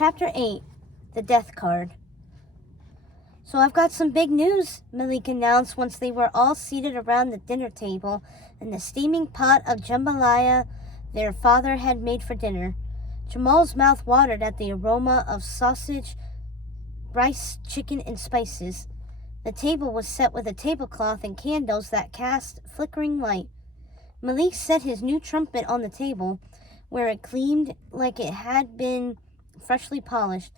Chapter 8, The Death Card. "So I've got some big news," Malik announced once they were all seated around the dinner table and the steaming pot of jambalaya their father had made for dinner. Jamal's mouth watered at the aroma of sausage, rice, chicken, and spices. The table was set with a tablecloth and candles that cast flickering light. Malik set his new trumpet on the table, where it gleamed like it had been freshly polished.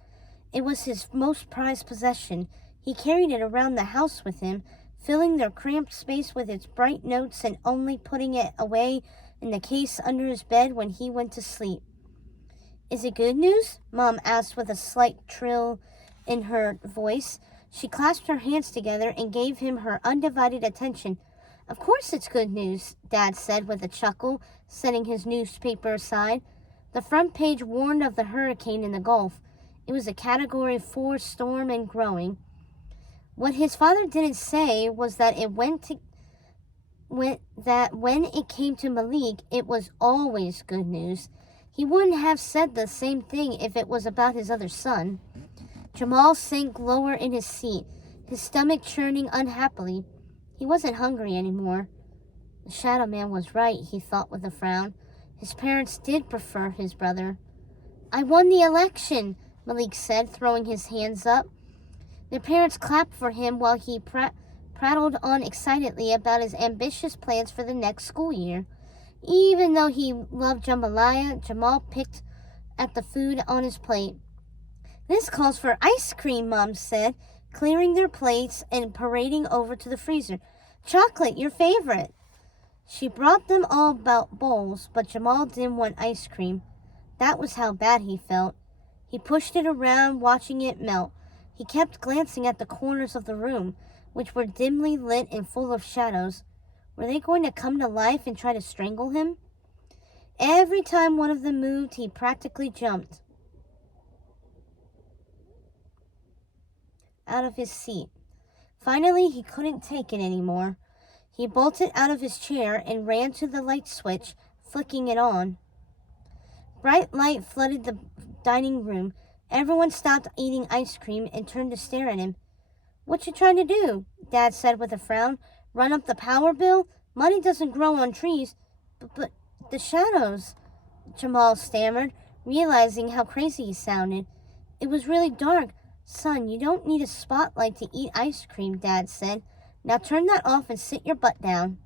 It was his most prized possession. He carried it around the house with him, filling their cramped space with its bright notes and only putting it away in the case under his bed when he went to sleep. "Is it good news?" Mom asked with a slight trill in her voice. She clasped her hands together and gave him her undivided attention. "Of course it's good news," Dad said with a chuckle, setting his newspaper aside. The front page warned of the hurricane in the Gulf. It was a Category 4 storm and growing. What his father didn't say was that when it came to Malik, it was always good news. He wouldn't have said the same thing if it was about his other son. Jamal sank lower in his seat, his stomach churning unhappily. He wasn't hungry anymore. The Shadow Man was right, he thought with a frown. His parents did prefer his brother. "I won the election," Malik said, throwing his hands up. Their parents clapped for him while he prattled on excitedly about his ambitious plans for the next school year. Even though he loved jambalaya, Jamal picked at the food on his plate. "This calls for ice cream," Mom said, clearing their plates and parading over to the freezer. "Chocolate, your favorite." She brought them all bowls, but Jamal didn't want ice cream. That was how bad he felt. He pushed it around, watching it melt. He kept glancing at the corners of the room, which were dimly lit and full of shadows. Were they going to come to life and try to strangle him? Every time one of them moved, he practically jumped out of his seat. Finally, he couldn't take it anymore. He bolted out of his chair and ran to the light switch, flicking it on. Bright light flooded the dining room. Everyone stopped eating ice cream and turned to stare at him. "What you trying to do?" Dad said with a frown. "Run up the power bill? Money doesn't grow on trees." But the shadows," Jamal stammered, realizing how crazy he sounded. "It was really dark." "Son, you don't need a spotlight to eat ice cream," Dad said. "Now turn that off and sit your butt down."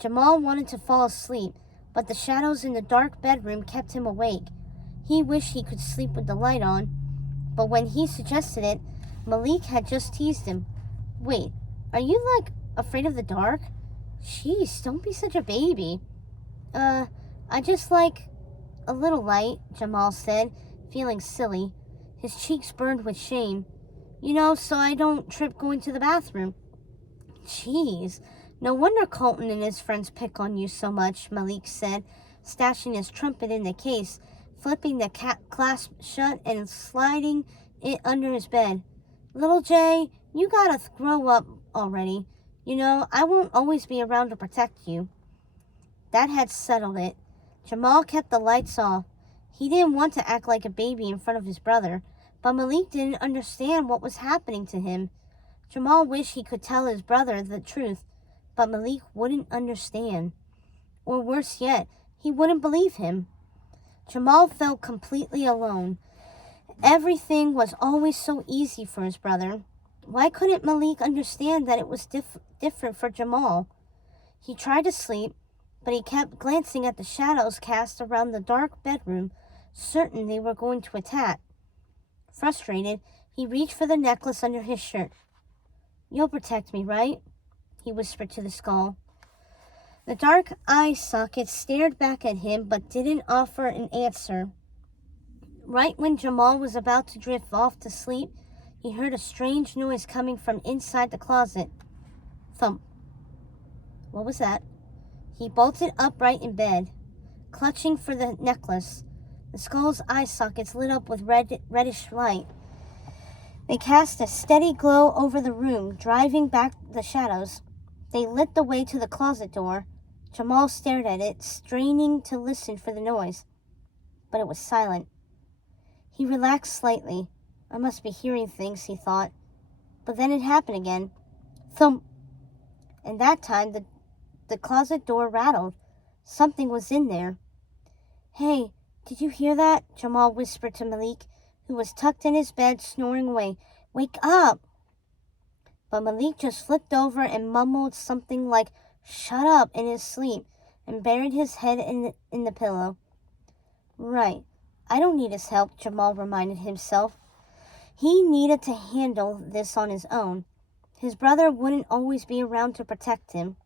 Jamal wanted to fall asleep, but the shadows in the dark bedroom kept him awake. He wished he could sleep with the light on, but when he suggested it, Malik had just teased him. "Wait, are you, afraid of the dark?" "Jeez, don't be such a baby." I just like a little light," Jamal said, feeling silly. His cheeks burned with shame. So I don't trip going to the bathroom." "Jeez, no wonder Colton and his friends pick on you so much," Malik said, stashing his trumpet in the case, flipping the clasp shut and sliding it under his bed. "Little Jay, you gotta grow up already. I won't always be around to protect you." That had settled it. Jamal kept the lights off. He didn't want to act like a baby in front of his brother, but Malik didn't understand what was happening to him. Jamal wished he could tell his brother the truth, but Malik wouldn't understand. Or worse yet, he wouldn't believe him. Jamal felt completely alone. Everything was always so easy for his brother. Why couldn't Malik understand that it was different for Jamal? He tried to sleep, but he kept glancing at the shadows cast around the dark bedroom, certain they were going to attack. Frustrated, he reached for the necklace under his shirt. "You'll protect me, right?" he whispered to the skull. The dark eye socket stared back at him but didn't offer an answer. Right when Jamal was about to drift off to sleep, he heard a strange noise coming from inside the closet. Thump. What was that? He bolted upright in bed, clutching for the necklace. The skull's eye sockets lit up with reddish light. They cast a steady glow over the room, driving back the shadows. They lit the way to the closet door. Jamal stared at it, straining to listen for the noise. But it was silent. He relaxed slightly. I must be hearing things, he thought. But then it happened again. Thump! And that time the closet door rattled. Something was in there. Hey, did you hear that? Jamal whispered to Malik, who was tucked in his bed, snoring away. Wake up! But Malik just flipped over and mumbled something like, shut up, in his sleep, and buried his head in the pillow. Right. I don't need his help, Jamal reminded himself. He needed to handle this on his own. His brother wouldn't always be around to protect him.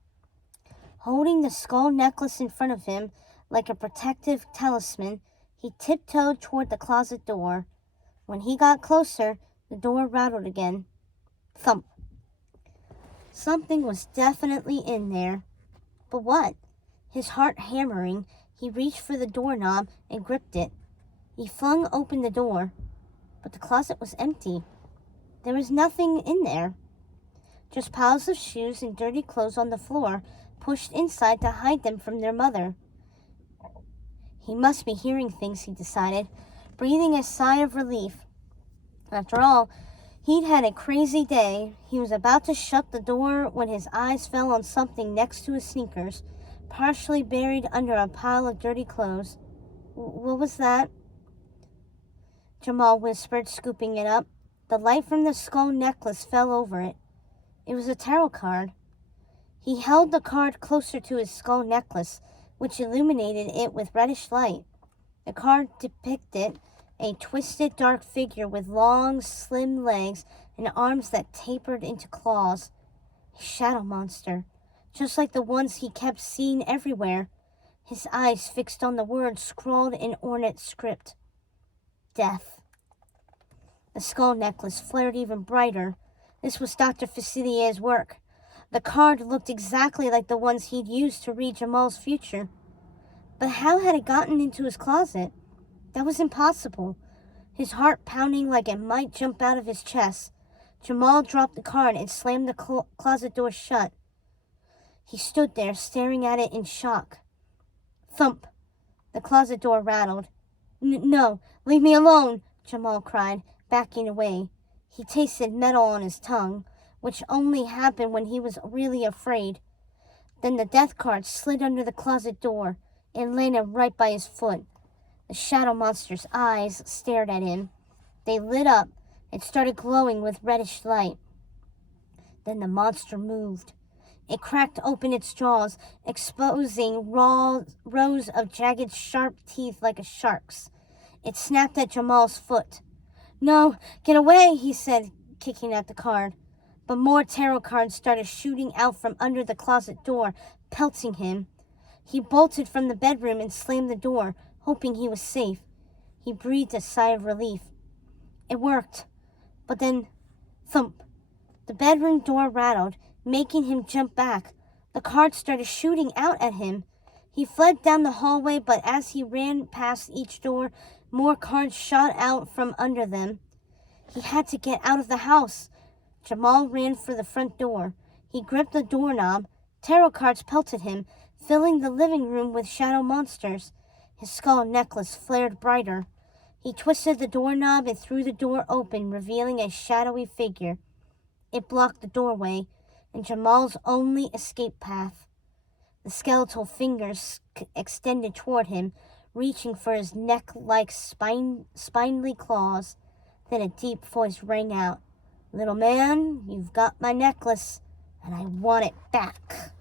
Holding the skull necklace in front of him like a protective talisman, he tiptoed toward the closet door. When he got closer, the door rattled again. Thump. Something was definitely in there. But what? His heart hammering, he reached for the doorknob and gripped it. He flung open the door, but the closet was empty. There was nothing in there. Just piles of shoes and dirty clothes on the floor, pushed inside to hide them from their mother. He must be hearing things, he decided, breathing a sigh of relief. After all, he'd had a crazy day. He was about to shut the door when his eyes fell on something next to his sneakers, partially buried under a pile of dirty clothes. What was that? Jamal whispered, scooping it up. The light from the skull necklace fell over it. It was a tarot card. He held the card closer to his skull necklace, which illuminated it with reddish light. The card depicted a twisted, dark figure with long, slim legs and arms that tapered into claws. A shadow monster, just like the ones he kept seeing everywhere. His eyes fixed on the words scrawled in ornate script. Death. The skull necklace flared even brighter. This was Dr. Facilier's work. The card looked exactly like the ones he'd used to read Jamal's future. But how had it gotten into his closet? That was impossible. His heart pounding like it might jump out of his chest. Jamal dropped the card and slammed the closet door shut. He stood there, staring at it in shock. Thump! The closet door rattled. No, leave me alone, Jamal cried, backing away. He tasted metal on his tongue, which only happened when he was really afraid. Then the death card slid under the closet door and landed right by his foot. The shadow monster's eyes stared at him. They lit up and started glowing with reddish light. Then the monster moved. It cracked open its jaws, exposing rows of jagged, sharp teeth like a shark's. It snapped at Jamal's foot. No, get away, he said, kicking at the card. But more tarot cards started shooting out from under the closet door, pelting him. He bolted from the bedroom and slammed the door, hoping he was safe. He breathed a sigh of relief. It worked. But then, thump. The bedroom door rattled, making him jump back. The cards started shooting out at him. He fled down the hallway, but as he ran past each door, more cards shot out from under them. He had to get out of the house. Jamal ran for the front door. He gripped the doorknob. Tarot cards pelted him, filling the living room with shadow monsters. His skull necklace flared brighter. He twisted the doorknob and threw the door open, revealing a shadowy figure. It blocked the doorway, and Jamal's only escape path. The skeletal fingers extended toward him, reaching for his neck-like spindly claws. Then a deep voice rang out. Little man, you've got my necklace, and I want it back.